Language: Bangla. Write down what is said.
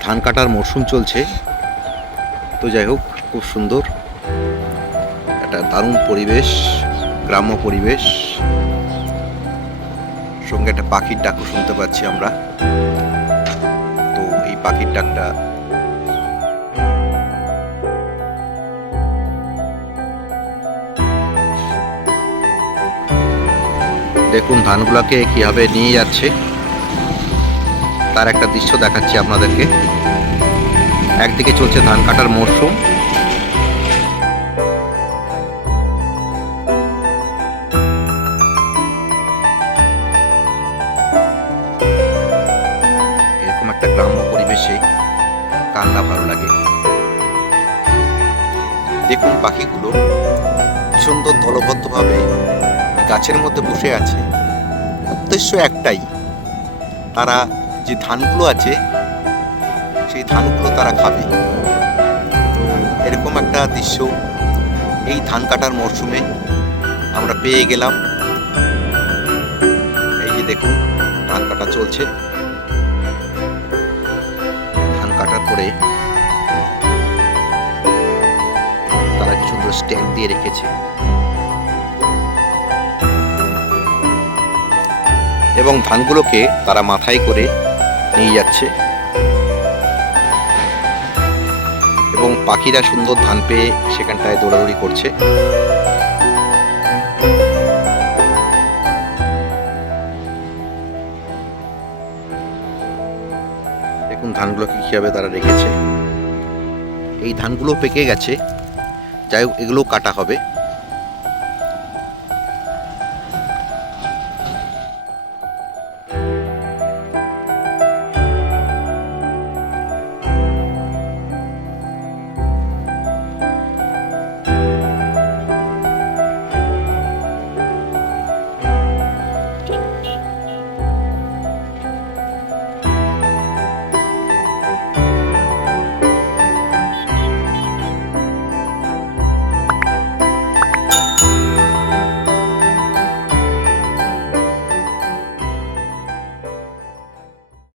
ধান কাটার মরশুম চলছে। তো যাই হোক, খুব সুন্দর। একটা দারুণ পরিবেশ, গ্রাম্য পরিবেশ। সঙ্গে একটা পাখির ডাকও শুনতে পাচ্ছি আমরা। তো এই পাখির ডাকটা দেখুন ধানগুলাকে কীভাবে নিয়ে যাচ্ছে। তার একটা দৃশ্য দেখাচ্ছি আপনাদেরকে। একদিকে চলছে ধান কাটার মরশুম। এরকম একটা গ্রাম্য পরিবেশে কান্না ভালো লাগে। দেখুন পাখিগুলো সুন্দর দলবদ্ধভাবে গাছের মধ্যে বসে আছে। উদ্দেশ্য একটাই, তারা যে ধানগুলো আছে, সেই ধানগুলো তারা খাবে। তো এরকম একটা দৃশ্য। এই ধান কাটার মরশুমে আমরা পেয়ে গেলাম। এই যে দেখুন, ধান কাটা চলছে। ধান কাটার পরে তারা কি সুন্দর স্ট্যান্ড দিয়ে রেখেছে। এবং ধানগুলোকে তারা মাথায় করে নিয়ে যাচ্ছে। এবং পাখিরা সুন্দর ধান পেয়ে সেখানটায় দৌড়াদৌড়ি করছে। দেখুন ধানগুলোকে কীভাবে তারা রেখেছে। এই ধানগুলো পেকে গেছে। যাই এগুলো কাটা হবে।